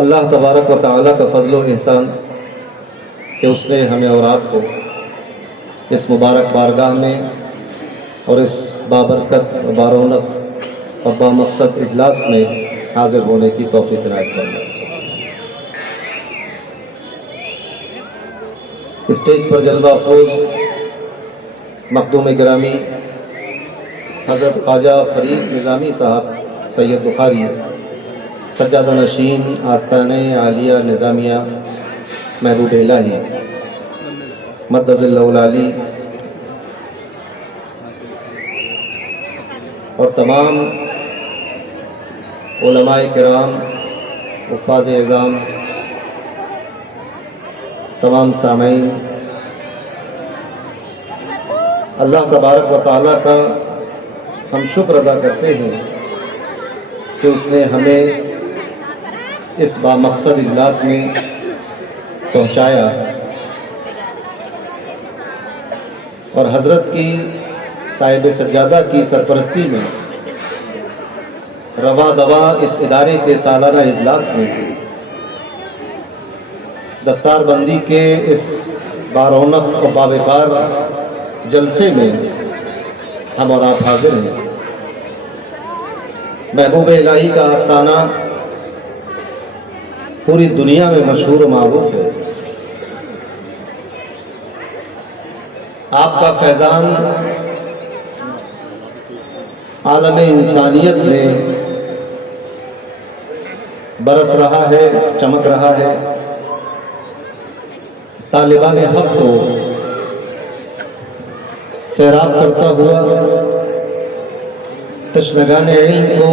اللہ تبارک و تعالیٰ کا فضل و احسان کہ اس نے ہمیں اور آپ کو اس مبارک بارگاہ میں اور اس بابرکت و بارونق و بامقصد اجلاس میں حاضر ہونے کی توفیق عنایت فرمائے۔ اسٹیج پر جلوہ افروز مخدوم گرامی حضرت خواجہ فرید نظامی صاحب سید بخاری، سجادہ نشین آستانِ عالیہ نظامیہ محبوب الہی مدد اللہ العالی، اور تمام علماء کرام، حفاظ اعظام، تمام سامعین، اللہ تبارک و تعالیٰ کا ہم شکر ادا کرتے ہیں کہ اس نے ہمیں اس بامقصد اجلاس میں پہنچایا اور حضرت کی صاحب سجادہ کی سرپرستی میں رواں دواں اس ادارے کے سالانہ اجلاس میں دستار بندی کے اس بارونق و باوقار جلسے میں ہم اور آپ حاضر ہیں۔ محبوب الہی کا آستانہ پوری دنیا میں مشہور و معروف ہے۔ آپ کا فیضان عالم انسانیت میں برس رہا ہے، چمک رہا ہے۔ طالبان حق کو سیراب کرتا ہوا، تشنگان علم کو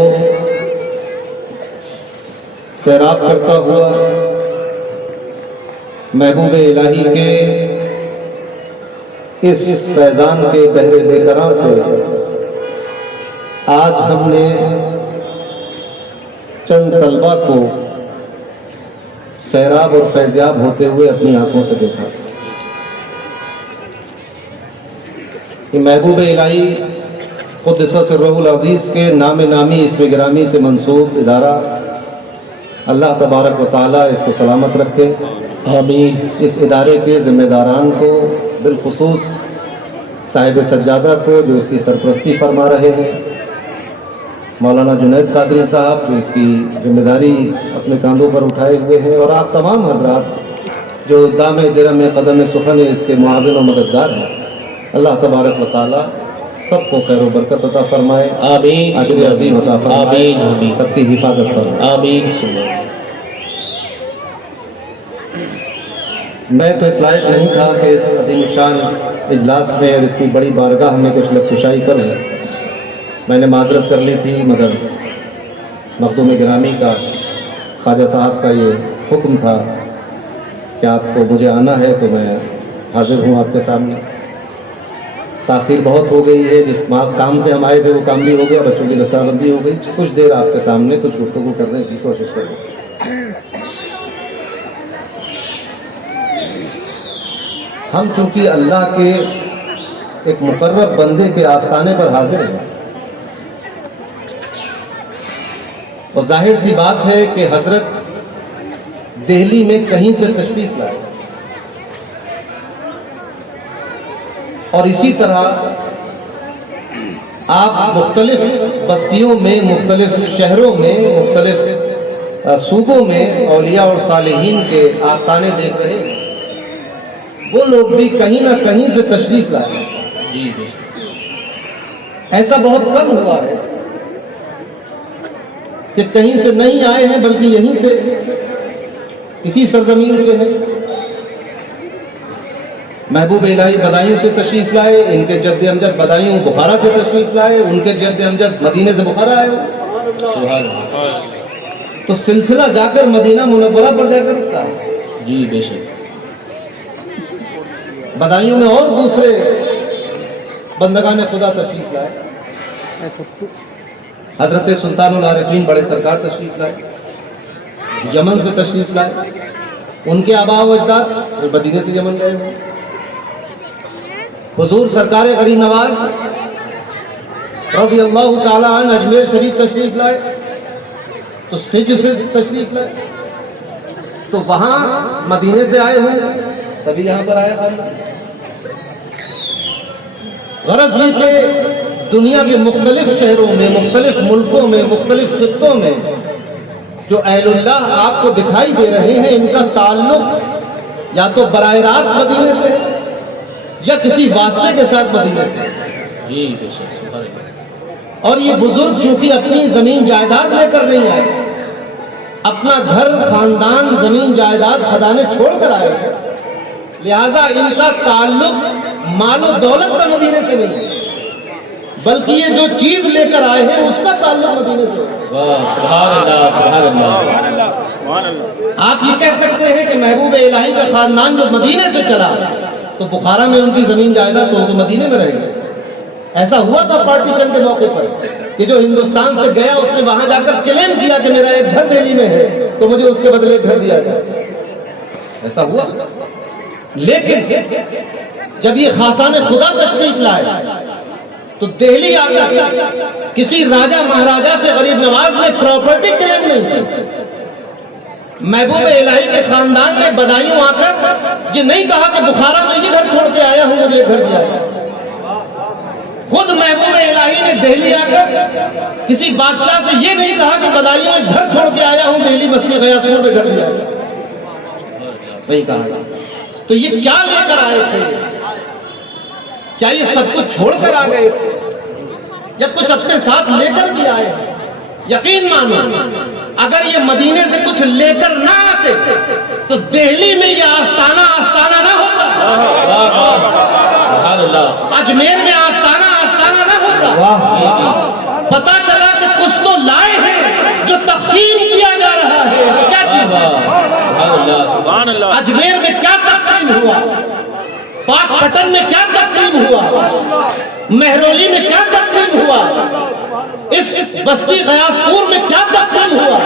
سیراب کرتا ہوا، محبوب الہی کے اس فیضان کے بحر بے قراں سے آج ہم نے چند طلبہ کو سیراب اور فیضیاب ہوتے ہوئے اپنی آنکھوں سے دیکھا۔ کہ محبوب الہی قدس سرہ العزیز کے نام نامی اسم گرامی سے منسوب ادارہ، اللہ تبارک و تعالیٰ اس کو سلامت رکھے۔ آمین۔ اس ادارے کے ذمہ داران کو، بالخصوص صاحب سجادہ کو جو اس کی سرپرستی فرما رہے ہیں، مولانا جنید قادری صاحب جو اس کی ذمہ داری اپنے کاندھوں پر اٹھائے ہوئے ہیں، اور آپ تمام حضرات جو دام درم قدم سخن اس کے معاون و مددگار ہیں، اللہ تبارک و تعالیٰ سب کو خیر و برکت عطا فرمائے، آمین، اجر عظیم عطا فرمائے، آمین، سب کی حفاظت فرمائے، آمین۔ میں تو اس لائق نہیں تھا کہ اس عظیم شان اجلاس میں اور اتنی بڑی بارگاہ میں کچھ لفظ کشائی کروں۔ میں نے معذرت کر لی تھی، مگر مخدوم گرامی کا، خواجہ صاحب کا یہ حکم تھا کہ آپ کو مجھے آنا ہے، تو میں حاضر ہوں آپ کے سامنے۔ تاخیر بہت ہو گئی ہے، جس کام سے ہم آئے تھے وہ کام بھی ہو گیا، بچوں کی دستار بندی ہو گئی، کچھ دیر آپ کے سامنے کچھ گفتگو کرنے کی کوشش کروں۔ ہم چونکہ اللہ کے ایک مقرب بندے کے آستانے پر حاضر ہیں، اور ظاہر سی بات ہے کہ حضرت دہلی میں کہیں سے تشریف لائے، اور اسی طرح آپ مختلف بستیوں میں، مختلف شہروں میں، مختلف صوبوں میں اولیاء اور صالحین کے آستانے دیکھ رہے ہیں۔ وہ لوگ بھی کہیں نہ کہیں سے تشریف لائے۔ جی ایسا بہت کم ہوا ہے کہ کہیں سے نہیں آئے ہیں، بلکہ یہیں سے، اسی سرزمین سے ہیں۔ محبوب الہی بدایوں سے تشریف لائے، ان کے جد امجد بدایوں بخارا سے تشریف لائے، ان کے جد امجد مدینے سے بخارا آئے، تو سلسلہ جا کر مدینہ منورہ پر جا کر رکھتا ہے۔ جی بے شک۔ بدایوں میں اور دوسرے بندگان خدا تشریف لائے، حضرت سلطان العارفین بڑے سرکار تشریف لائے، یمن سے تشریف لائے، ان کے آباء و اجداد مدینے سے یمن گئے ہوئے، حضور سرکار غریب نواز رضی اللہ تعالی عنہ اجمیر شریف تشریف لائے تو سج سے تشریف لائے، تو وہاں مدینے سے آئے ہیں تبھی یہاں پر آیا کرنا. غرض یہ کہ دنیا کے مختلف شہروں میں، مختلف ملکوں میں، مختلف خطوں میں جو اہل اللہ آپ کو دکھائی دے رہے ہیں، ان کا تعلق یا تو براہ راست مدینے سے یا کسی واسطے کے ساتھ مدینے سے. اور یہ بزرگ چونکہ اپنی زمین جائیداد لے کر نہیں آئے، اپنا گھر، خاندان، زمین جائیداد، خزانے چھوڑ کر آئے، لہذا ان کا تعلق مال و دولت کا مدینے سے نہیں، بلکہ یہ جو چیز لے کر آئے ہیں اس کا تعلق مدینے سے. سبحان اللہ، سبحان اللہ. آپ یہ کہہ سکتے ہیں کہ محبوب الہی کا خاندان جو مدینے سے چلا تو بخارا میں ان کی زمین جائیداد تو مدینے میں رہے گا. ایسا ہوا تھا پارٹیشن کے موقع پر کہ جو ہندوستان سے گیا اس نے وہاں جا کر کلیم کیا کہ میرا ایک گھر دہلی میں ہے تو مجھے اس کے بدلے گھر دیا جائے. ایسا ہوا. لیکن جب یہ خاصان خدا تشریف لائے تو دہلی آ کر کسی راجہ مہاراجہ سے غریب نواز نے پراپرٹی کلیم نہیں کی. محبوب الہی کے خاندان نے بدایوں آ کر یہ نہیں کہا کہ بخارا میں یہ گھر چھوڑ کے آیا ہوں مجھے گھر دیا جائے. خود محبوب الہی نے دہلی آ کر کسی بادشاہ سے یہ نہیں کہا کہ بدایوں میں گھر چھوڑ کے آیا ہوں دہلی بستی غیاث پور میں گھر دیا جائے. وہی کہا. تو یہ کیا لے کر آئے تھے؟ کیا یہ سب کچھ چھوڑ کر آ گئے تھے یا کچھ اپنے ساتھ لے کر بھی آئے؟ یقین مانو اگر یہ مدینے سے کچھ لے کر نہ آتے تو دہلی میں یہ آستانہ نہ ہوتا، اجمیر میں آستانہ نہ ہوتا. پتا چلا کہ کچھ تو لائے ہیں جو تقسیم کیا جا رہا ہے. کیا چیز ہے؟ اجمیر میں کیا تقسیم ہوا، پاک پٹن میں کیا تقسیم ہوا، مہرولی میں کیا تقسیم ہوا، اس بستی غیاث پور میں کیا تقسیم ہوا.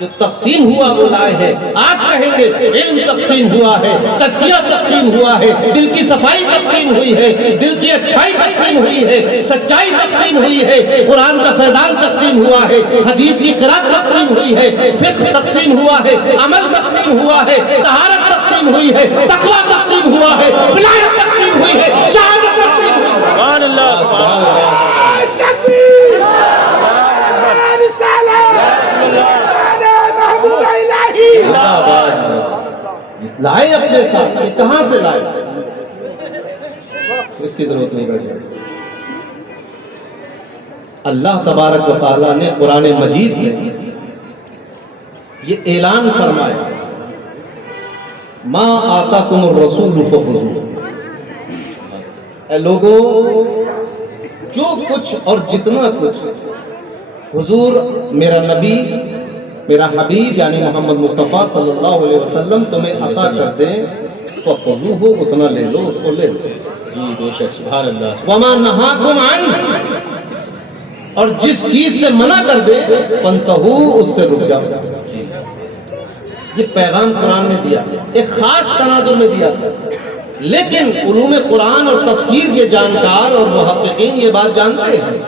جو تقسیم ہوا وہ لائے ہیں. آپ کہیں گے علم تقسیم ہوا ہے، تزکیہ تقسیم ہوا ہے، دل کی صفائی تقسیم ہوئی ہے، دل کی اچھائی تقسیم ہوئی ہے، سچائی تقسیم ہوئی ہے، قرآن کا فیضان تقسیم ہوا ہے، حدیث کی قرأت تقسیم ہوئی ہے، فقہ تقسیم ہوا ہے، عمل تقسیم ہوا ہے، طہارت تقسیم ہوئی ہے، تقویٰ تقسیم ہوا ہے، ولایت تقسیم ہوئی ہے، شہادت تقسیم ہوئی ہے. سبحان اللہ، سبحان اللہ. لائے اپنے ساتھ، یہ کہاں سے لائے؟ اس کی ضرورت نہیں پڑتی. اللہ تبارک و تعالیٰ نے قرآن مجید میں یہ اعلان فرمایا ما آتاکم الرسول فخذوہ. اے لوگوں، جو کچھ اور جتنا کچھ حضور میرا نبی میرا حبیب یعنی محمد مصطفیٰ صلی اللہ علیہ وسلم تمہیں عطا کر دیں تو خذوہ، اتنا لے لو، اس کو لے لو. جی بے شک. سبحان اللہ. وما نہاکم عنہ، اور جس چیز سے منع کر دے فانتہو، اس سے رک جاؤ. یہ پیغام قرآن نے دیا، ایک خاص تناظر میں دیا تھا. لیکن علوم قرآن اور تفسیر کے جانکار اور محققین یہ بات جانتے ہیں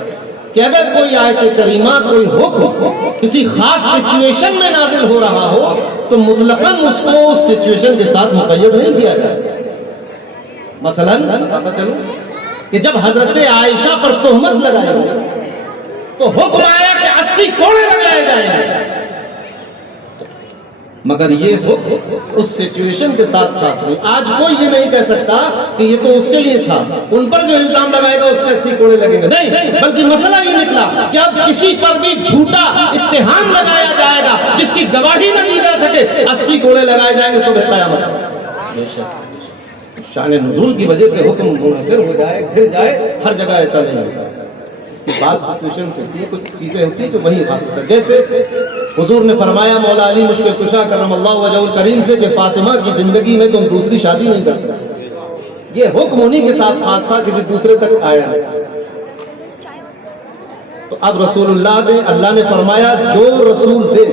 کہ اگر کوئی آیت کریمہ، کوئی حکم کسی خاص سچویشن میں نازل ہو رہا ہو تو مطلقاً اس کو اس سچویشن کے ساتھ مقید نہیں کیا جائے. مثلاً بتاتا چلوں کہ جب حضرت عائشہ پر تہمت لگائی گئی تو حکم آیا کہ 80 کوڑے لگائے جائیں گے، مگر یہ حکم اس سچویشن کے ساتھ خاص نہیں. آج کوئی یہ نہیں کہہ سکتا کہ یہ تو اس کے لیے تھا، ان پر جو الزام لگائے گا اس کے 80 کوڑے لگیں گے. نہیں، بلکہ مسئلہ یہ نکلا کہ اب کسی پر بھی جھوٹا اتہام لگایا جائے گا جس کی گواہی نہ دی جا سکے، 80 کوڑے لگائے جائیں گے. صبح قیامت شان نزول کی وجہ سے حکم منحصر ہو جائے، گر جائے، ہر جگہ ایسا نہیں ہوتا. بعض سچویشن ہوتی ہے، کچھ چیزیں ہوتی ہیں جو وہی خاص ہوتا ہے. جیسے حضور نے فرمایا مولا علی مشکل کشا کرم اللہ وجہ الکریم سے کہ فاطمہ کی زندگی میں تم دوسری شادی نہیں کر سکتے. یہ حکم انہی کے ساتھ خاص تھا، کسی دوسرے تک آیا نہیں. تو اب رسول اللہ نے فرمایا جو رسول دے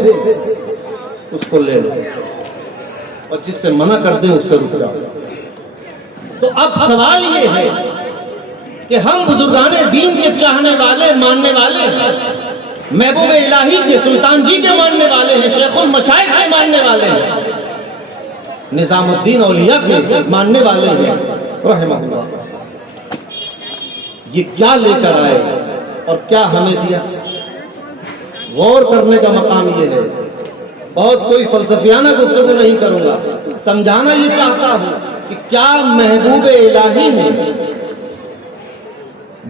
اس کو لے لو اور جس سے منع کر دیں اس سے رک جاؤ. تو اب سوال یہ ہے کہ ہم بزرگان دین کے چاہنے والے، ماننے والے ہیں، محبوب الہی کے، سلطان جی کے ماننے والے ہیں، شیخ المشائخ کے ماننے والے ہیں، نظام الدین اولیاء کے ماننے والے ہیں رحمہ اللہ، یہ کیا لے کر آئے اور کیا ہمیں دیا؟ غور کرنے کا مقام یہ ہے. بہت کوئی فلسفیانہ گفتگو نہیں کروں گا، سمجھانا یہ چاہتا ہوں کہ کیا محبوب الہی نے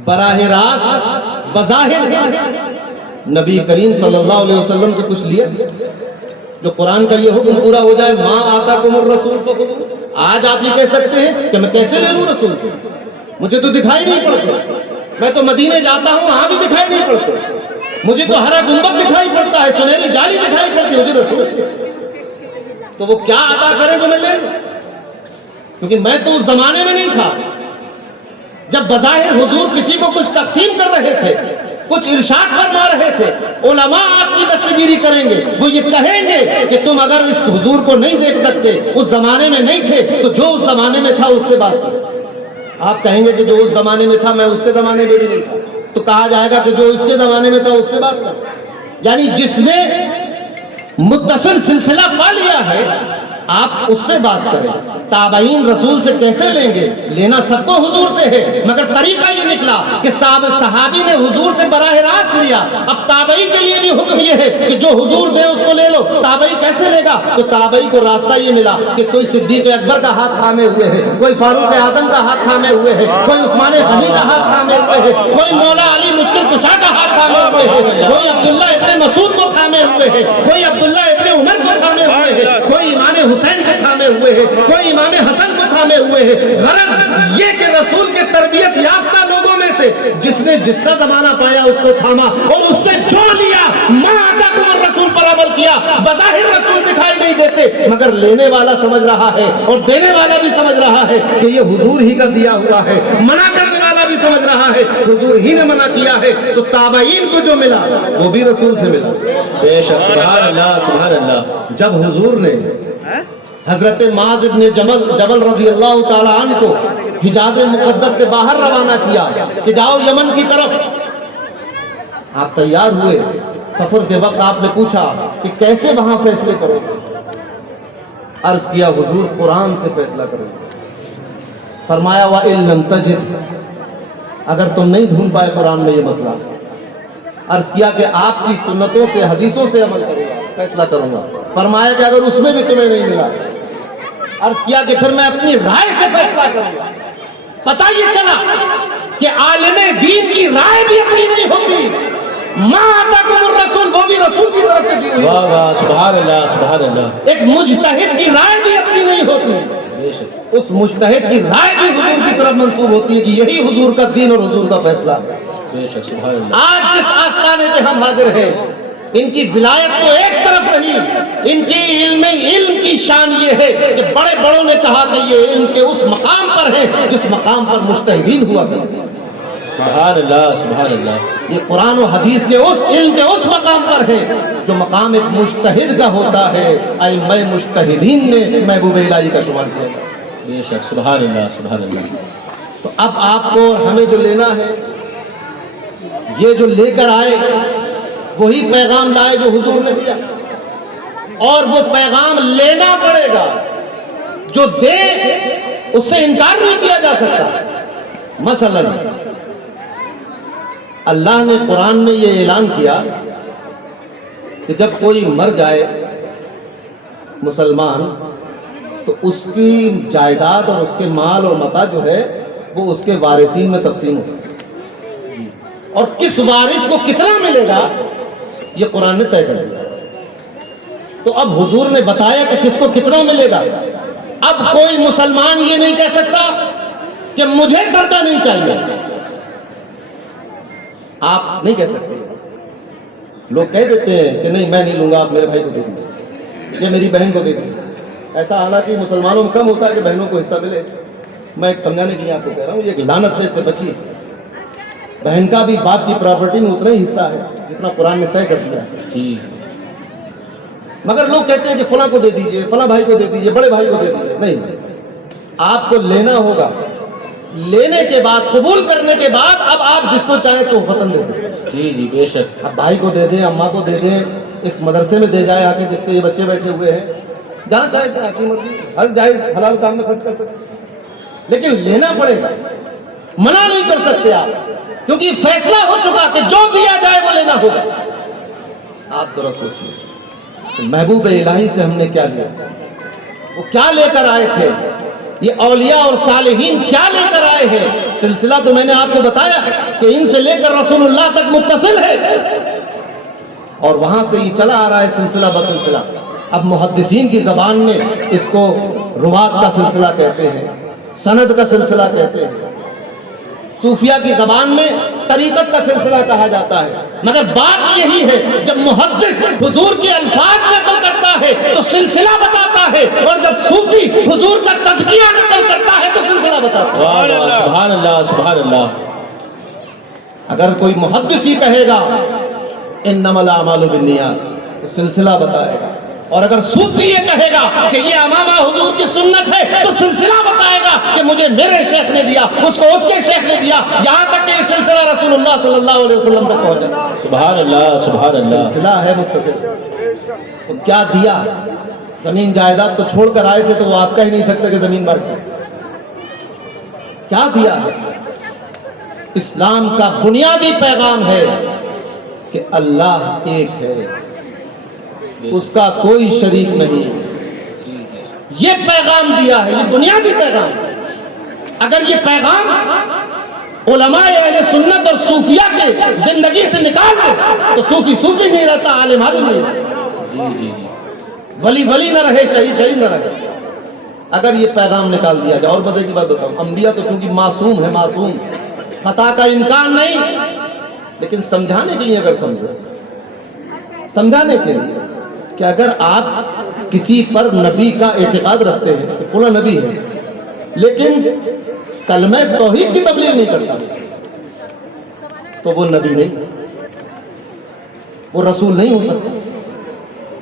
براہ راست بظاہر نبی کریم صلی اللہ علیہ وسلم سے کچھ لیا؟ جو قرآن کا یہ حکم پورا ہو جائے، ما آتاکم الرسول فخذوہ، آج آپ یہ کہہ سکتے ہیں کہ میں کیسے لے لوں رسول کو؟ مجھے تو دکھائی نہیں پڑتے، میں تو مدینے جاتا ہوں وہاں بھی دکھائی نہیں پڑتے، مجھے تو ہرا گنبد دکھائی پڑتا ہے، سنہری جالی دکھائی پڑتی ہے، مجھے رسول تو وہ کیا عطا کرے تو میں لے لوں؟ کیونکہ میں تو اس زمانے میں نہیں تھا جب بظاہر حضور کسی کو کچھ تقسیم کر رہے تھے، کچھ ارشاد فرما رہے تھے. علماء آپ کی دستگیری کریں گے، وہ یہ کہیں گے کہ تم اگر اس حضور کو نہیں دیکھ سکتے، اس زمانے میں نہیں تھے، تو جو اس زمانے میں تھا اس سے بات کرو. آپ کہیں گے کہ جو اس زمانے میں تھا میں اس کے زمانے میں بھی نہیں تھا، تو کہا جائے گا کہ جو اس کے زمانے میں تھا اس سے بات کرو. یعنی جس نے متصل سلسلہ پا لیا ہے آپ اس سے بات کریں. تابعین رسول سے کیسے لیں گے؟ لینا سب کو حضور سے ہے، مگر طریقہ یہ نکلا کہ صحابی نے حضور سے براہ راست لیا. اب تابعی کے لیے بھی حکم یہ ہے کہ جو حضور دے اس کو لے لو. تابعی کیسے لے گا؟ تو تابعی کو راستہ یہ ملا کہ کوئی صدیق اکبر کا ہاتھ تھامے ہوئے ہے، کوئی فاروق اعظم کا ہاتھ تھامے ہوئے ہے، کوئی عثمان غنی کا ہاتھ تھامے ہوئے ہے، کوئی مولا علی مشکل کشا کا ہاتھ تھامے ہوئے ہے، کوئی عبداللہ ابن مسعود کو تھامے ہوئے ہے، کوئی عبداللہ ابن عمر کو تھامے ہوئے ہے، کوئی امام حسین کو تھامے ہوئے ہے، کوئی امام حسن کو تھامے ہوئے ہیں. غرض یہ کہ رسول کے تربیت یافتہ لوگوں میں سے جس نے جس کا زمانہ پایا اس کو تھاما اور اس سے جو لیا، ما آتاکم الرسول پر عمل کیا. بظاہر رسول دکھائی نہیں دیتے، مگر لینے والا سمجھ رہا ہے اور دینے والا بھی سمجھ رہا ہے کہ یہ حضور ہی کا دیا ہوا ہے. منع کرنے والا بھی سمجھ رہا ہے حضور ہی نے منع کیا ہے. تو تابعین کو جو ملا وہ بھی رسول سے ملا. بے شک، سبحان اللہ سبحان اللہ. جب حضور نے حضرت معاذ بن جبل رضی اللہ تعالی عنہ کو حجاز مقدس سے باہر روانہ کیا کہ جاؤ یمن کی طرف، آپ تیار ہوئے. سفر کے وقت آپ نے پوچھا کہ کیسے وہاں فیصلے کرو گے؟ عرض کیا حضور قرآن سے فیصلہ کرو گے. فرمایا وَإِن لَمْ تَجِدْ، اگر تم نہیں ڈھونڈ پائے قرآن میں یہ مسئلہ. عرض کیا کہ آپ کی سنتوں سے حدیثوں سے عمل کروں گا، فیصلہ کروں گا. فرمایا کہ اگر اس میں بھی تمہیں نہیں ملا، عرض کیا کہ پھر میں اپنی رائے سے فیصلہ کروں گا. پتہ یہ چلا کہ عالم دین کی رائے بھی اپنی نہیں ہوتی. ما آتاکم الرسول، وہ بھی رسول کی طرف سے دی ہوئی. واہ واہ، سبحان اللہ سبحان اللہ. ایک مجتہد کی رائے بھی اپنی نہیں ہوتی، بے شک. اس مجتہد کی رائے بھی حضور کی طرف منسوب ہوتی ہے کہ یہی حضور کا دین اور حضور کا فیصلہ ہے. بے شک، سبحان اللہ. آج جس آستانے پہ ہم حاضر ہیں، ان کی ولایت تو ایک طرف رہی، ان کی علم کی شان یہ ہے کہ بڑے بڑوں نے کہا کہ یہ علم کے اس مقام پر ہے جس مقام پر مجتہدین ہوا کرتے ہیں. سبحان اللہ سبحان اللہ. یہ قرآن و حدیث کے اس علم کے اس مقام پر ہے جو مقام ایک مجتہد کا ہوتا ہے. ائمہ مجتہدین نے محبوب الہی کا شمار کیا. بے شک، سبحان اللہ سبحان اللہ. تو اب آپ کو ہمیں جو لینا ہے، یہ جو لے کر آئے وہی پیغام لائے جو حضور نے دیا، اور وہ پیغام لینا پڑے گا. جو دے اس سے انکار نہیں کیا جا سکتا. مثلا اللہ نے قرآن میں یہ اعلان کیا کہ جب کوئی مر جائے مسلمان تو اس کی جائیداد اور اس کے مال اور متاع جو ہے وہ اس کے وارثین میں تقسیم ہو، اور کس وارث کو کتنا ملے گا یہ قرآن نے طے کر دیا. تو اب حضور نے بتایا کہ کس کو کتنا ملے گا. اب کوئی مسلمان یہ نہیں کہہ سکتا کہ مجھے قرضہ نہیں چاہیے. آپ نہیں کہہ سکتے. لوگ کہہ دیتے ہیں کہ نہیں میں نہیں لوں گا، آپ میرے بھائی کو دے دیں، یہ میری بہن کو دے دیں. ایسا حالانکہ مسلمانوں میں کم ہوتا ہے کہ بہنوں کو حصہ ملے. میں ایک سمجھانے کے لیے آپ کو کہہ رہا ہوں، یہ لعنت سے بچیے. بہن کا بھی باپ کی پراپرٹی میں اتنا ہی حصہ ہے جتنا قرآن نے طے کر دیا ہے. جی. مگر لوگ کہتے ہیں کہ فلاں کو دے دیجئے، فلاں بھائی کو دے دیجئے، بڑے بھائی کو دے دیجئے. نہیں، آپ کو لینا ہوگا. لینے کے بعد، قبول کرنے کے بعد اب آپ جس کو چاہیں تو فتن دے سکتے. جی جی بے شک. اب بھائی کو دے دیں، اماں کو دے دیں، اس مدرسے میں دے جائے آ کے جس کے یہ بچے بیٹھے ہوئے ہیں. جہاں چاہے تھے آپ کی مرضی، ہر جائز حلال کام میں خرچ کر سکتے، لیکن لینا پڑے گا، منع نہیں کر سکتے آپ، کیونکہ فیصلہ ہو چکا کہ جو دیا جائے وہ لینا ہوگا۔ آپ ذرا سوچیے محبوب الہی سے ہم نے کیا لیا، وہ کیا لے کر آئے تھے، یہ اولیاء اور صالحین کیا لے کر آئے ہیں۔ سلسلہ تو میں نے آپ کو بتایا کہ ان سے لے کر رسول اللہ تک متصل ہے، اور وہاں سے یہ چلا آ رہا ہے سلسلہ بسلسلہ۔ اب محدثین کی زبان میں اس کو روات کا سلسلہ کہتے ہیں، سند کا سلسلہ کہتے ہیں، صوفیہ کی زبان میں طریقت کا سلسلہ کہا جاتا ہے، مگر بات یہی ہے جب محدث حضور کے الفاظ نقل کرتا ہے تو سلسلہ بتاتا ہے، اور جب صوفی حضور کا تزکیہ نقل کرتا ہے تو سلسلہ بتاتا ہے۔ سبحان اللہ سبحان اللہ۔ اگر کوئی محدث ہی کہے گا انما الاعمال بالنیات تو سلسلہ بتائے گا، اور اگر صوفی یہ کہے گا کہ یہ امامہ حضور کی سنت ہے تو سلسلہ بتائے گا کہ مجھے میرے شیخ نے دیا، اس کو اس کے شیخ نے دیا، یہاں تک کہ یہ سلسلہ رسول اللہ صلی اللہ علیہ وسلم تک پہنچا۔ سبحان اللہ سبحان اللہ۔ سلسلہ ہے متصل۔ تو کیا دیا؟ زمین جائیداد تو چھوڑ کر آئے تھے تو وہ آپ کہہ نہیں سکتے کہ زمین بڑھ گئی۔ کیا دیا؟ اسلام کا بنیادی پیغام ہے کہ اللہ ایک ہے، اس کا کوئی شریک نہیں، یہ پیغام دیا ہے، یہ بنیادی پیغام۔ اگر یہ پیغام علماء اہل سنت اور صوفیہ کے زندگی سے نکال دے تو صوفی صوفی نہیں رہتا، عالم عالم نہیں رہتا، ولی ولی نہ رہے، شہید شہید نہ رہے، اگر یہ پیغام نکال دیا جائے۔ اور مزے کی بات بتاؤں، انبیاء تو چونکہ معصوم ہے، معصوم، خطا کا امکان نہیں، لیکن سمجھانے کے لیے اگر سمجھانے کے لیے کہ اگر آپ کسی پر نبی کا اعتقاد رکھتے ہیں کہ فلاں نبی ہے لیکن کلمہ توحید کی تبلیغ نہیں کرتا تو وہ نبی نہیں، وہ رسول نہیں ہو سکتا،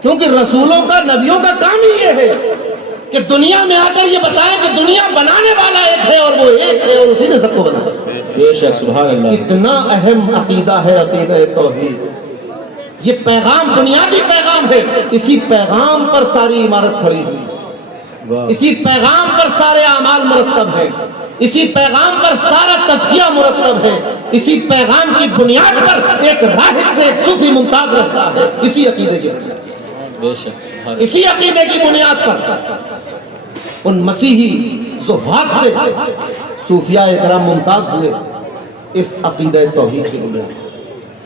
کیونکہ رسولوں کا، نبیوں کا کام ہی یہ ہے کہ دنیا میں آ کر یہ بتائیں کہ دنیا بنانے والا ایک ہے اور وہ ایک ہے اور اسی نے سب کو بنایا۔ بے شک سبحان اللہ۔ اتنا اہم عقیدہ ہے عقیدہ توحید، یہ پیغام بنیادی پیغام ہے، اسی پیغام پر ساری عمارت کھڑی ہوئی، اسی پیغام پر سارے اعمال مرتب ہیں، اسی پیغام پر سارا تزکیہ مرتب ہے، اسی پیغام کی بنیاد پر ایک راہب سے ایک صوفی ممتاز رہتا ہے، اسی عقیدے کی بے شک اسی عقیدے کی بنیاد پر ان مسیحی زہاد سے صوفیہ اکرام ممتاز ہوئے، اس عقیدہ توحید کی بنیاد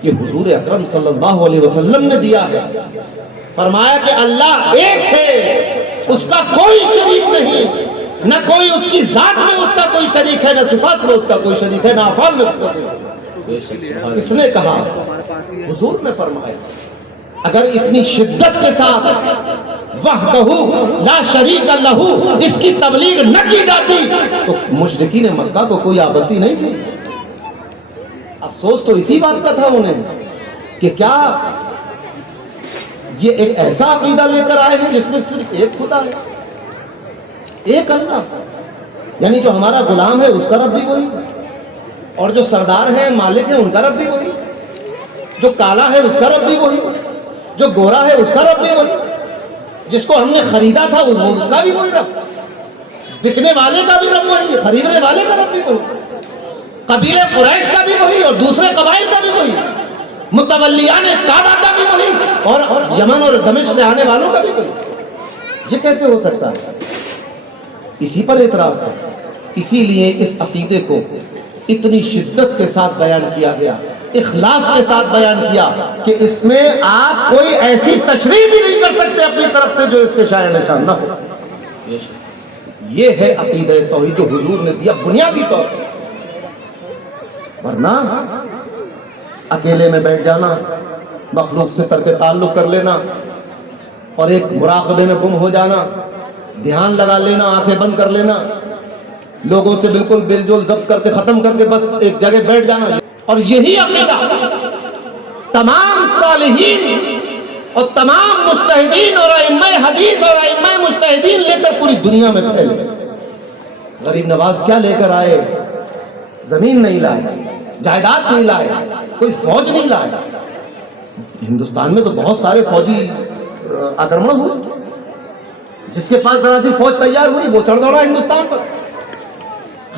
یہ حضور اکرم صلی اللہ علیہ وسلم نے دیا ہے۔ فرمایا کہ اللہ ایک ہے، اس کا کوئی شریک نہیں، نہ کوئی اس کی ذات میں اس کا کوئی شریک ہے، نہ صفات میں اس کا کوئی شریک ہے، نہ افعال میں اس کا کوئی شریک ہے۔ اس نے کہا، حضور نے فرمایا اگر اتنی شدت کے ساتھ وحدہ لا شریک لہ اس کی تبلیغ نہ کی جاتی تو مشرکین مکہ کو کوئی آپتی نہیں تھی۔ افسوس تو اسی بات کا تھا انہیں کہ کیا یہ ایک ایسا عقیدہ لے کر آئے ہیں جس میں صرف ایک خدا ہے، ایک اللہ، یعنی جو ہمارا غلام ہے اس کا رب بھی وہی، اور جو سردار ہے مالک ہے ان کا رب بھی وہی، جو کالا ہے اس کا رب بھی وہی، جو گورا ہے اس کا رب بھی وہی، جس کو ہم نے خریدا تھا اس کا بھی وہی رب، بکنے والے کا بھی رب وہی، خریدنے والے کا رب بھی وہی، قبیلے قریش کا بھی وہی اور دوسرے قبائل کا بھی وہی، متولیان کعبہ کا بھی وہی اور یمن اور دمشق سے آنے والوں کا بھی وہی۔ یہ کیسے ہو سکتا ہے؟ اسی پر اعتراض تھا، اسی لیے اس عقیدے کو اتنی شدت کے ساتھ بیان کیا گیا، اخلاص کے ساتھ بیان کیا کہ اس میں آپ کوئی ایسی تشریح بھی نہیں کر سکتے اپنی طرف سے جو اس کے شائع نشان نہ ہو۔ یہ ہے عقیدہ توحید جو حضور نے دیا بنیادی طور پر، ورنہ اکیلے میں بیٹھ جانا، مخلوق سے ترک تعلق کر لینا اور ایک مراقبے میں گم ہو جانا، دھیان لگا لینا، آنکھیں بند کر لینا، لوگوں سے بالکل بل جول ضبط کر کے ختم کر کے بس ایک جگہ بیٹھ جانا، اور یہی عقیدہ تمام صالحین اور تمام مجتہدین اور ائمہ حدیث اور ائمہ مجتہدین لے کر پوری دنیا میں پھیلے۔ غریب نواز کیا لے کر آئے؟ زمین نہیں لائے، جائیداد نہیں لائے، کوئی فوج نہیں لائے۔ ہندوستان میں تو بہت سارے فوجی آکرمن ہوئے، جس کے پاس ذرا سی فوج تیار ہوئی وہ چڑھ دوڑا ہندوستان پر.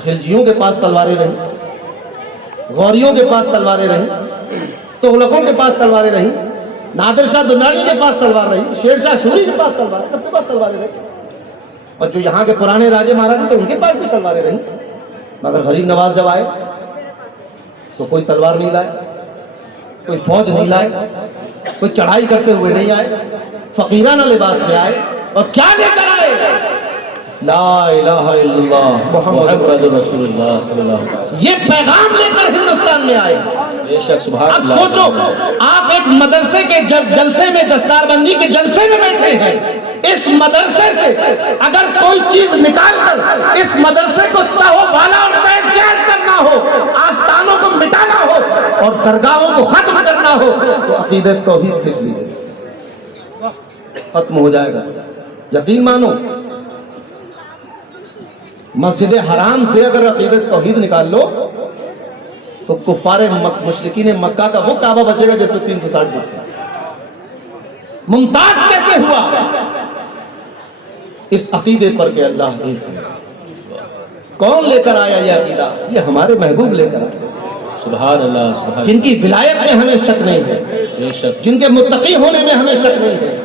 خلجیوں کے پاس تلواریں رہیں, غوریوں کے پاس تلواریں رہیں, تغلقوں کے پاس تلواریں رہیں, نادر شاہ دنانی کے پاس تلوار رہی, شیر شاہ سوری کے پاس تلوار, سب کے پاس تلواریں رہیں. اور جو یہاں کے پرانے راجے مہاراجے تھے ان کے پاس بھی تلواریں رہیں. مگر غریب نواز جب آئے تو کوئی تلوار نہیں لائے, کوئی فوج نہیں لائے, کوئی چڑھائی کرتے ہوئے نہیں آئے, فقیرانہ لباس میں آئے. اور کیا لے کر آئے؟ لا الہ الا اللہ محمد رسول اللہ صلی اللہ علیہ وسلم. یہ پیغام لے کر ہندوستان میں آئے. بے شک سبحان اب اللہ. سوچو, آپ ایک مدرسے کے جلسے میں, دستار بندی کے جلسے میں بیٹھے ہیں. اس مدرسے سے اگر کوئی چیز نکال کر اس مدرسے کو تہو بالا اور تہز گیز کرنا ہو, آستانوں کو مٹانا ہو اور درگاہوں کو ختم کرنا ہو تو عقیدت توحید کھینچ لیجیے, ختم ہو جائے گا. یقین مانو, مسجد حرام سے اگر عقیدت توحید نکال لو تو کفار مشرکین مکہ کا وہ کعبہ بچے گا جس میں 360 فٹ. ممتاز کیسے ہوا؟ اس عقیدے پر کہ اللہ ایک ہے. کون لے کر آیا یہ عقیدہ؟ یہ ہمارے محبوب لے کر آیا, سبحان اللہ سبحان جن کی ولایت میں ہمیں شک نہیں ہے, بے شک جن کے متقی ہونے میں ہمیں شک نہیں ہے,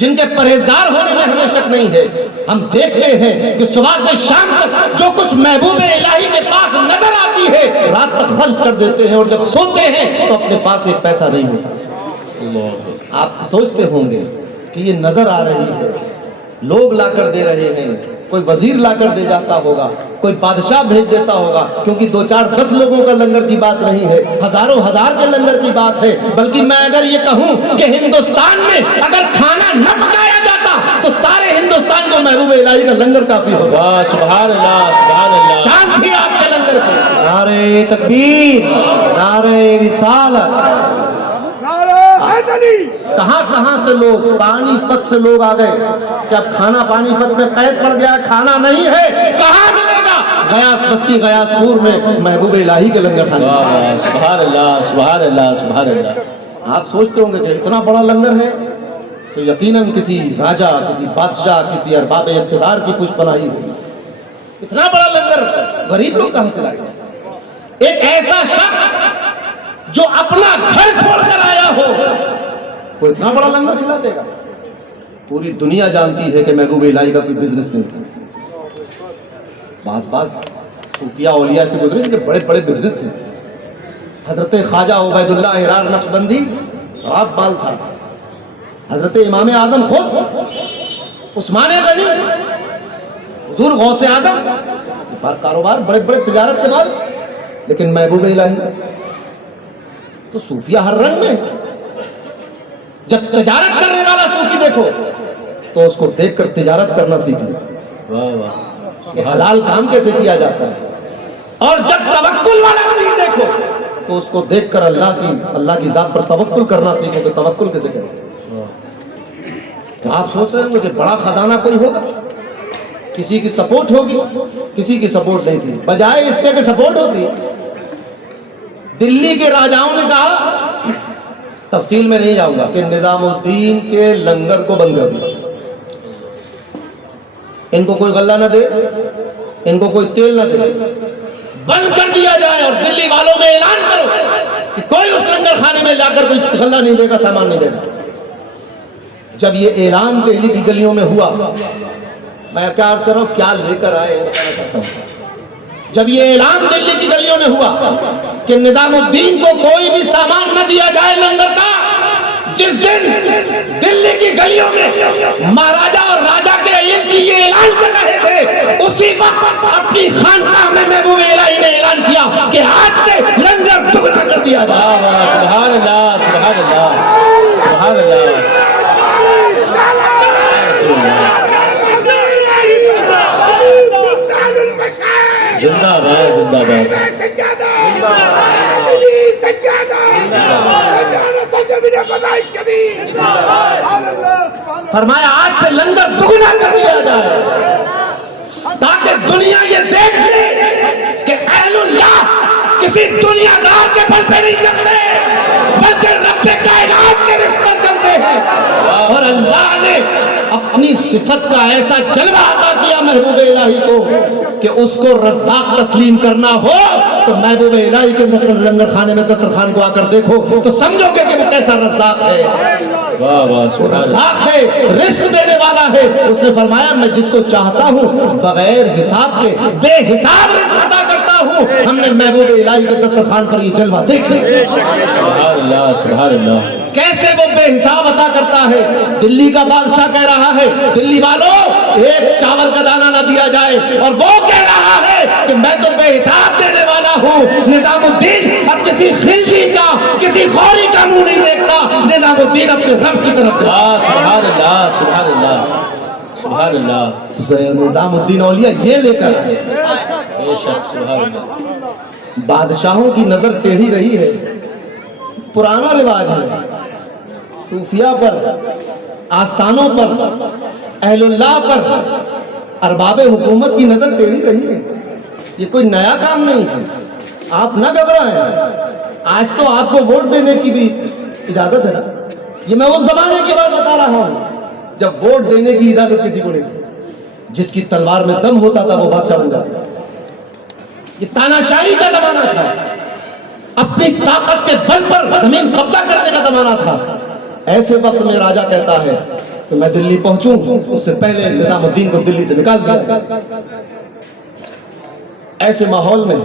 جن کے پرہیزگار ہونے میں ہمیں شک نہیں ہے. ہم دیکھتے ہیں کہ صبح سے شام تک جو کچھ محبوب الہی کے پاس نظر آتی ہے رات تک خرچ کر دیتے ہیں, اور جب سوتے ہیں تو اپنے پاس ایک پیسہ نہیں ہوتا. اللہ. آپ سوچتے ہوں گے کہ یہ نظر آ رہی ہے, لوگ لا کر دے رہے ہیں, کوئی وزیر لا کر دے جاتا ہوگا, کوئی بادشاہ بھیج دیتا ہوگا, کیونکہ 2 4 10 لوگوں کا لنگر کی بات نہیں ہے, ہزاروں ہزار کے لنگر کی بات ہے. بلکہ میں اگر یہ کہوں کہ ہندوستان میں اگر کھانا نہ پکایا جاتا تو سارے ہندوستان کو محبوب الہی کا لنگر کافی ہوگا. واہ سبحان اللہ سبحان اللہ. شان تھی آپ کے لنگر کو. نعرہ تکبیر, نعرہ رسالت. کہاں کہاں سے لوگ, پانی پت سے لوگ آ گئے کہ اب کھانا پانی پت میں قید پڑ گیا, کھانا نہیں ہے, کہاں ملے گا؟ غیاس بستی غیاس پور میں محبوب الہی کے لنگر کھانے. واہ واہ سبحان اللہ سبحان اللہ سبحان اللہ. آپ سوچتے ہوں گے کہ اتنا بڑا لنگر ہے تو یقیناً کسی راجہ, کسی بادشاہ, کسی ارباب اقتدار کی کچھ پناہی ہوگی. اتنا بڑا لنگر غریب لوگ کہاں سے لائے؟ ایک ایسا شخص جو اپنا گھر چھوڑ کر آیا ہو وہ اتنا بڑا لنگر کھلا دے گا؟ پوری دنیا جانتی ہے کہ محبوب الہی کا کوئی بزنس نہیں تھا. بعض صوفیاء اولیاء سے گزرے کہ بڑے بڑے بزنس تھے. حضرت خواجہ عبید اللہ ہرار نقشبندی رات بال تھا, حضرت امام اعظم خود عثمان غنی, حضور غوث اعظم, کاروبار بڑے بڑے تجارت کے بعد. لیکن محبوب الہی تو صوفیہ ہر رنگ میں. جب تجارت کرنے والا صوفی دیکھو تو اس کو دیکھ کر تجارت کرنا سیکھیں واہ واہ کہ حلال کام کیسے کیا جاتا ہے. اور جب توکل والا ولی دیکھو تو اس کو دیکھ کر اللہ کی ذات پر توکل کرنا سیکھو کہ توکل کیسے کریں. تو آپ سوچ رہے ہیں مجھے بڑا خزانہ کوئی ہوگا, کسی کی سپورٹ ہوگی, کسی کی سپورٹ نہیں تھی. بجائے اس کے کہ سپورٹ ہوتی, دلی کے راجاؤں نے کہا, تفصیل میں نہیں جاؤں گا, کہ نظام الدین کے لنگر کو بند کر دیا. ان کو کوئی غلہ نہ دے, ان کو کوئی تیل نہ دے, بند کر دیا جائے. اور دلی والوں میں اعلان کرو کہ کوئی اس لنگر خانے میں جا کر کوئی غلہ نہیں دے گا, سامان نہیں دے گا. جب یہ اعلان دہلی کی گلیوں میں ہوا, میں کیا عرض کر رہا ہوں, کیا لے کر آئے بتانا چاہتا ہوں. جب یہ اعلان دلی کی گلیوں میں ہوا کہ نظام الدین کو کوئی بھی سامان نہ دیا جائے لنگر کا, جس دن دلی کی گلیوں میں مہاراجا اور راجا کے علم کی یہ اعلان کر رہے تھے, اسی وقت اپنی خانقاہ میں محبوب الہی نے اعلان کیا کہ آج سے لنگر دگنا کر دیا جائے. واہ واہ سبحان اللہ سبحان اللہ سبحان اللہ. زندہ باد زندہ باد. فرمایا آج سے لنگر دگنا کر دیا جائے تاکہ دنیا یہ دیکھ لے کہ اہل اللہ کسی دنیا دار کے بل پہ نہیں چلتے بلکہ رب کائنات کے رزق پر چلتے ہیں. اور اللہ نے اپنی صفت کا ایسا جلوہ عطا کیا محبوب الہی کو کہ اس کو رزاق تسلیم کرنا ہو تو محبوب الہی کے لنگر خانے میں دسترخوان کو آ کر دیکھو تو سمجھو گے کہ وہ کیسا رزاق ہے. واہ واہ وہ رزاق ہے, رزق دینے والا ہے. اس نے فرمایا میں جس کو چاہتا ہوں بغیر حساب کے بے حساب رزق عطا کرتا ہوں. ہم نے محبوب الہی کے دسترخوان پر یہ جلوہ دیکھا. سبحان اللہ سبحان اللہ. کیسے وہ بے حساب عطا کرتا ہے. دلی کا بادشاہ کہہ رہا ہے دلی والوں ایک چاول کا دانہ نہ دیا جائے, اور وہ کہہ رہا ہے کہ میں تو بے حساب دینے والا ہوں. نظام الدین اب کسی خلجی کا کسی خوری کا منہ نہیں دیکھتا. نظام الدین اپنے رب کی طرف سبحان اللہ سبحان اللہ سبحان اللہ. نظام الدین اولیاء یہ لے کر آئے. بے شک سبحان اللہ. بادشاہوں کی نظر ٹیڑھی رہی ہے, پرانا رواج ہے. صوفیاء پر, آستانوں پر, اہل اللہ پر ارباب حکومت کی نظر ٹیڑھی رہی ہے. یہ کوئی نیا کام نہیں ہے. آپ نہ گھبرائیں. آج تو آپ کو ووٹ دینے کی بھی اجازت ہے نا. یہ میں اس زمانے کی بات بتا رہا ہوں جب ووٹ دینے کی اجازت کسی کو نہیں تھی. جس کی تلوار میں دم ہوتا تھا وہ بادشاہ بن جاتا. یہ تاناشاہی کا زمانہ تھا. اپنی طاقت کے بل پر زمین قبضہ کرنے کا زمانہ تھا. ایسے وقت میں راجا کہتا ہے کہ میں دلی پہنچوں, اس سے پہلے نظام الدین کو دلی سے نکال دیا. ایسے ماحول میں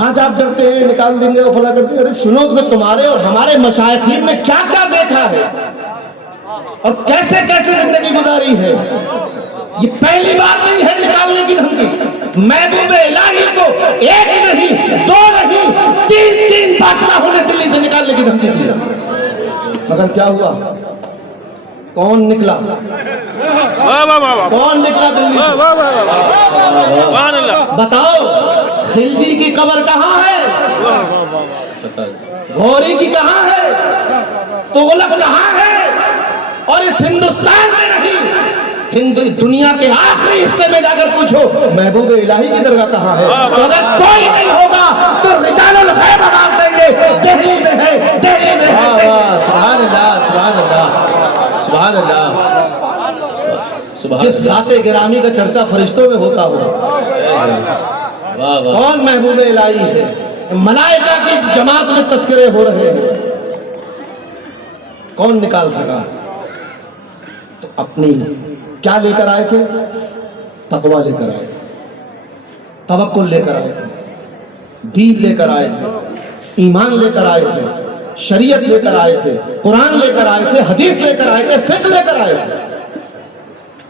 آج آپ ڈرتے ہیں نکال دیں گے اور فلاں کرتے ہیں. ارے سنو تو تمہارے اور ہمارے مشائخین نے کیا کیا دیکھا ہے اور کیسے کیسے زندگی گزاری ہے. یہ پہلی بار نہیں ہے نکالنے کی دھمکی. محبوب الہی کو ایک نہیں دو نہیں تین بادشاہوں نے دلی سے نکالنے کی دھمکی دی. مگر کیا ہوا؟ کون نکلا؟ کون نکلا دلی سے؟ بتاؤ خلجی کی قبر کہاں ہے؟ غوری کی کہاں ہے؟ تغلق کہاں ہے؟ اور اس ہندوستان میں نہیں, دنیا کے آخری حصے میں جا کر پوچھو محبوب الہی کی درگاہ کہاں ہے. تو اگر کوئی نہیں ہوگا تو رجال الغیب آواز دیں گے دہلی میں ہے, دہلی میں ہے. سبحان اللہ سبحان اللہ سبحان اللہ. جس ذات گرامی کا چرچا فرشتوں میں ہوتا ہو, کون محبوب الہی ہے؟ ملائکہ کی جماعت میں تذکرے ہو رہے ہیں. کون نکال سکا؟ تو اپنی کیا لے کر آئے تھے؟ تقویٰ لے کر آئے تھے, توکل لے کر آئے تھے, دین لے کر آئے تھے, ایمان لے کر آئے تھے, شریعت لے کر آئے تھے, قرآن لے کر آئے تھے, حدیث لے کر آئے تھے, فقہ لے کر آئے تھے,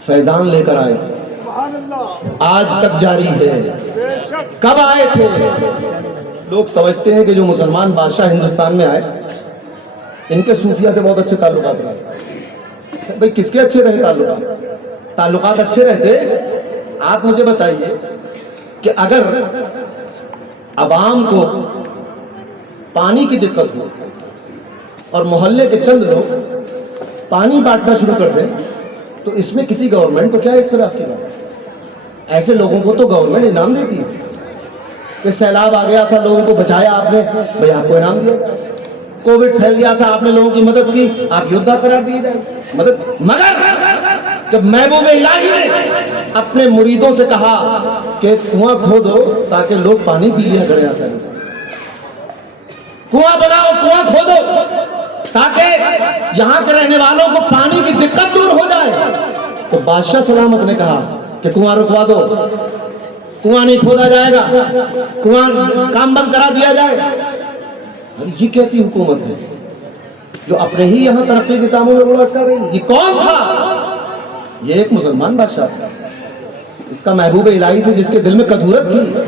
فیضان لے کر آئے تھے. آج تک جاری ہے. کب آئے تھے؟ لوگ سمجھتے ہیں کہ جو مسلمان بادشاہ ہندوستان میں آئے ان کے صوفیہ سے بہت اچھے تعلقات رہے. بھئی کس کے اچھے رہے تعلقات اچھے رہتے. آپ مجھے بتائیے کہ اگر عوام کو پانی کی دقت ہو اور محلے کے چند لوگ پانی بانٹنا شروع کر دیں تو اس میں کسی گورنمنٹ کو کیا اختلاف کی بات؟ ایسے لوگوں کو تو گورنمنٹ انعام دیتی ہے. کہ سیلاب آ گیا تھا, لوگوں کو بچایا آپ نے, بھئی آپ کو انعام دیا. کووڈ پھیل گیا تھا, آپ نے لوگوں کی مدد کی, آپ یودھا قرار دیے جائیں مدد. مگر جب محبوب الہی نے اپنے مریدوں سے کہا کہ کنواں کھودو تاکہ لوگ پانی پی لیا کریں, کنواں بناؤ, کنواں کھودو تاکہ یہاں کے رہنے والوں کو پانی کی دقت دور ہو جائے, تو بادشاہ سلامت نے کہا کہ کنواں رکوا دو, کنواں نہیں کھودا جائے گا, کنواں کام بند کرا دیا جائے. یہ کیسی حکومت ہے جو اپنے ہی یہاں ترقی کے کاموں میں روڑ کر رہی ہے؟ یہ کون تھا؟ یہ ایک مسلمان بادشاہ تھا. اس کا محبوب الہی سے جس کے دل میں کدورت تھی.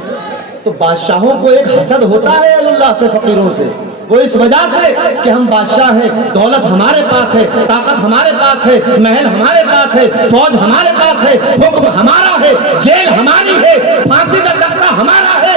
تو بادشاہوں کو ایک حسد ہوتا ہے اللہ سے, فقیروں سے. وہ اس وجہ سے کہ ہم بادشاہ ہیں, دولت ہمارے پاس ہے, طاقت ہمارے پاس ہے, محل ہمارے پاس ہے, فوج ہمارے پاس ہے, حکم ہمارا ہے, جیل ہماری ہے, پھانسی کا تختہ ہمارا ہے,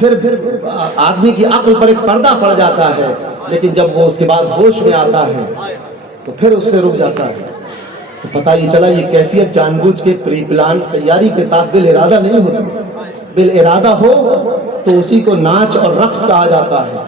پھر آدمی کی عقل پر ایک پردہ پڑ جاتا ہے، لیکن جب وہ اس کے بعد ہوش میں آتا ہے تو پھر اس سے رک جاتا ہے۔ تو پتہ یہ چلا یہ کیفیت جان بوجھ کے پری پلان تیاری کے ساتھ بالارادہ نہیں ہوتی، بالارادہ ہو تو اسی کو ناچ اور رقص کہا جاتا ہے۔